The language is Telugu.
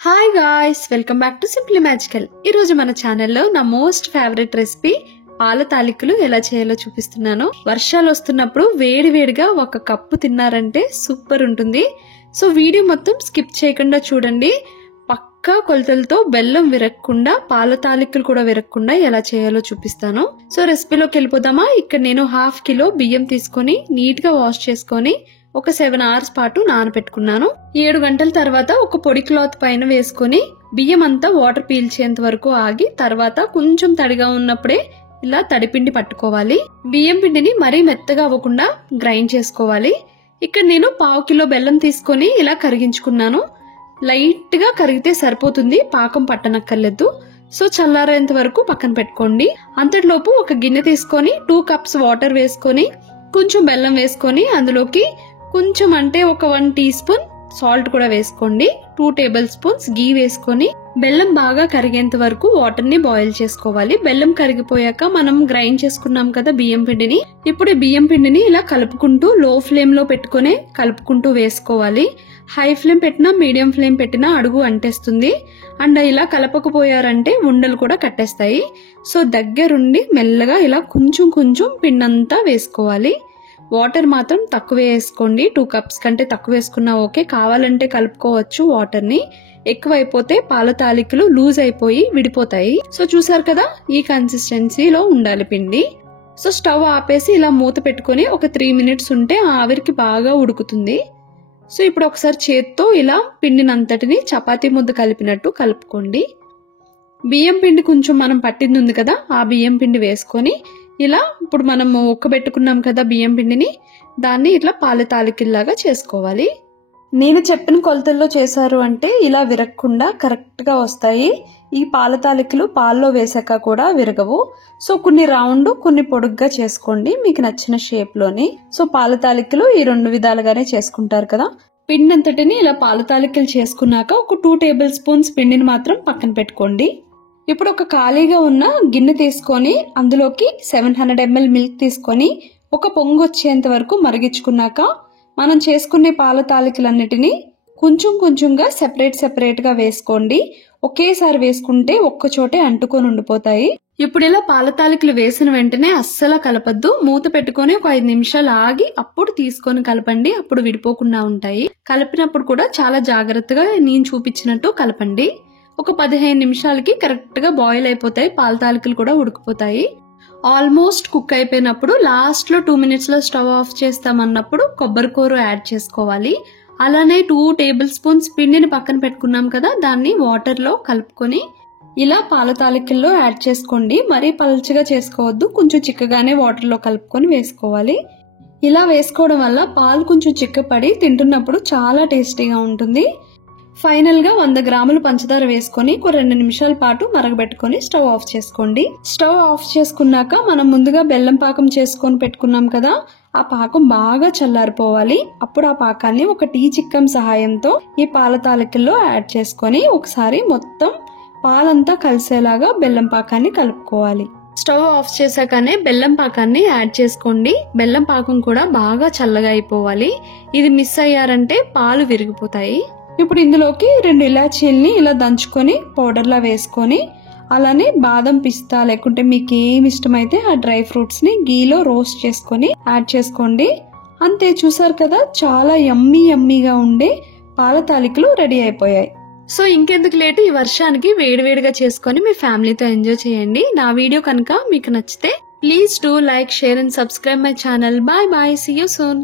Hi guys, welcome back to simply magical. ఈరోజు మన ఛానల్లో నా మోస్ట్ ఫేవరెట్ రెసిపీ పాల తాలికలు ఎలా చేయాలో చూపిస్తున్నాను. వర్షాలు వస్తున్నప్పుడు వేడివేడిగా ఒక కప్పు తిన్నారంటే సూపర్ ఉంటుంది. సో వీడియో మొత్తం స్కిప్ చేయకుండా చూడండి. పక్కా కొలతలతో బెల్లం విరగకుండా పాల తాలికలు కూడా విరగకుండా ఎలా చేయాలో చూపిస్తాను. సో రెసిపీలోకి వెళ్ళిపోదామా. ఇక్కడ నేను 1/2 కిలో బియ్యం తీసుకొని నీట్ గా వాష్ చేసుకొని ఒక 7 hours పాటు నానబెట్టుకున్నాను. 7 గంటల తర్వాత ఒక పొడి క్లాత్ పైన వేసుకొని బియ్యం అంతా వాటర్ పీల్చేంత వరకు ఆగి తర్వాత కొంచెం తడిగా ఉన్నప్పుడే ఇలా తడిపిండి పట్టుకోవాలి. బియ్యం పిండిని మరీ మెత్తగా అవ్వకుండా గ్రైండ్ చేసుకోవాలి. ఇక్కడ నేను 1/2 కిలో బెల్లం తీసుకొని ఇలా కరిగించుకున్నాను. లైట్ గా కరిగితే సరిపోతుంది, పాకం పట్టనక్కర్లేదు. సో చల్లారేంత వరకు పక్కన పెట్టుకోండి. అంతటిలోపు ఒక గిన్నె తీసుకొని 2 cups వాటర్ వేసుకొని కొంచెం బెల్లం వేసుకొని అందులోకి కొంచెం అంటే ఒక 1 teaspoon సాల్ట్ కూడా వేసుకోండి. 2 tablespoons గీ వేసుకొని బెల్లం బాగా కరిగేంత వరకు వాటర్ ని బాయిల్ చేసుకోవాలి. బెల్లం కరిగిపోయాక మనం గ్రైండ్ చేసుకున్నాం కదా బియ్యం పిండిని, ఇప్పుడు ఈ బియ్యం పిండిని ఇలా కలుపుకుంటూ లో ఫ్లేమ్ లో పెట్టుకుని కలుపుకుంటూ వేసుకోవాలి. హై ఫ్లేమ్ పెట్టినా మీడియం ఫ్లేమ్ పెట్టినా అడుగు అంటేస్తుంది. అండ్ ఇలా కలపకపోయారంటే ఉండలు కూడా కట్టేస్తాయి. సో దగ్గరుండి మెల్లగా ఇలా కొంచెం కొంచెం పిండంతా వేసుకోవాలి. వాటర్ మాత్రం తక్కువ వేసుకోండి. 2 cups కంటే తక్కువ వేసుకున్నా ఓకే, కావాలంటే కలుపుకోవచ్చు వాటర్ ని. ఎక్కువైపోతే పాల తాలికలు లూజ్ అయిపోయి విడిపోతాయి. సో చూసారు కదా, ఈ కన్సిస్టెన్సీలో ఉండాలి పిండి. సో స్టవ్ ఆపేసి ఇలా మూత పెట్టుకొని ఒక 3 minutes ఉంటే ఆవిరికి బాగా ఉడుకుతుంది. సో ఇప్పుడు ఒకసారి చేత్తో ఇలా పిండినంతటిని చపాతీ ముద్ద కలిపినట్టు కలుపుకోండి. బియ్యం పిండి కొంచెం మనం పట్టింది ఉంది కదా, ఆ బియ్యం పిండి వేసుకొని ఇలా ఇప్పుడు మనం ఉక్కబెట్టుకున్నాం కదా బియ్యం పిండిని, దాన్ని ఇట్లా పాల తాలికల్లాగా చేసుకోవాలి. నేను చెప్పిన కొలతల్లో చేశారు అంటే ఇలా విరగకుండా కరెక్ట్ గా వస్తాయి. ఈ పాల తాలికలు పాల్లో వేసాక కూడా విరగవు. సో కొన్ని రౌండ్ కొన్ని పొడుగ్గా చేసుకోండి మీకు నచ్చిన షేప్ లోని. సో పాల తాలికలు ఈ 2 విధాలుగానే చేసుకుంటారు కదా. పిండి అంతటిని ఇలా పాల తాలికలు చేసుకున్నాక ఒక 2 tablespoons పిండిని మాత్రం పక్కన పెట్టుకోండి. ఇప్పుడు ఒక ఖాళీగా ఉన్న గిన్నె తీసుకొని అందులోకి 700 ml మిల్క్ తీసుకొని ఒక పొంగు వచ్చేంత వరకు మరిగించుకున్నాక మనం చేసుకునే పాల తాలికలన్నిటినీ కొంచెం కొంచెంగా సెపరేట్ గా వేసుకోండి. ఒకేసారి వేసుకుంటే ఒక్కచోటే అంటుకొని ఉండిపోతాయి. ఇప్పుడు ఇలా పాల తాలికలు వేసిన వెంటనే అస్సలు కలపద్దు. మూత పెట్టుకొని ఒక 5 నిమిషాలు ఆగి అప్పుడు తీసుకొని కలపండి, అప్పుడు విడిపోకుండా ఉంటాయి. కలిపినప్పుడు కూడా చాలా జాగ్రత్తగా నేను చూపించినట్టు కలపండి. ఒక 15 నిమిషాలకి కరెక్ట్ గా బాయిల్ అయిపోతాయి, పాల తాలికలు కూడా ఉడికిపోతాయి. ఆల్మోస్ట్ కుక్ అయిపోయినప్పుడు లాస్ట్ లో 2 minutes లో స్టవ్ ఆఫ్ చేస్తామన్నప్పుడు కొబ్బరి కూర యాడ్ చేసుకోవాలి. అలానే 2 tablespoons పిండిని పక్కన పెట్టుకున్నాం కదా, దాన్ని వాటర్ లో కలుపుకొని ఇలా పాల తాలికల్లో యాడ్ చేసుకోండి. మరీ పల్చగా చేసుకోవద్దు, కొంచెం చిక్కగానే వాటర్ లో కలుపుకొని వేసుకోవాలి. ఇలా వేసుకోవడం వల్ల పాలు కొంచెం చిక్కపడి తింటున్నప్పుడు చాలా టేస్టీగా ఉంటుంది. ఫైనల్ గా 100 grams పంచదార వేసుకొని ఒక 2 నిమిషాల పాటు మరగబెట్టుకొని స్టవ్ ఆఫ్ చేసుకోండి. స్టవ్ ఆఫ్ చేసుకున్నాక మనం ముందుగా బెల్లం పాకం చేసుకొని పెట్టుకున్నాం కదా, ఆ పాకం బాగా చల్లారిపోవాలి. అప్పుడు ఆ పాకాన్ని ఒక టీ చిక్కం సహాయంతో ఈ పాల తాలికల్లో యాడ్ చేసుకొని ఒకసారి మొత్తం పాలంతా కలిసేలాగా బెల్లం పాకాన్ని కలుపుకోవాలి. స్టవ్ ఆఫ్ చేశాకనే బెల్లం పాకాన్ని యాడ్ చేసుకోండి. బెల్లం పాకం కూడా బాగా చల్లగా అయిపోవాలి. ఇది మిస్ అయ్యారంటే పాలు విరిగిపోతాయి. ఇప్పుడు ఇందులోకి 2 ఇలాచీల్ని ఇలా దంచుకొని పౌడర్లా వేసుకొని అలానే బాదం పిస్తా లేకుంటే మీకు ఏమి ఇష్టమైతే ఆ డ్రై ఫ్రూట్స్ ని గీలో రోస్ట్ చేసుకొని యాడ్ చేసుకోండి. అంతే, చూసారు కదా, చాలా యమ్మీగా ఉండే పాల తాలికలు రెడీ అయిపోయాయి. సో ఇంకెందుకు లేటు, ఈ వర్షానికి వేడివేడిగా చేసుకొని మీ ఫ్యామిలీతో ఎంజాయ్ చేయండి. నా వీడియో కనుక మీకు నచ్చితే please do like, share and subscribe my channel. Bye bye, see you soon.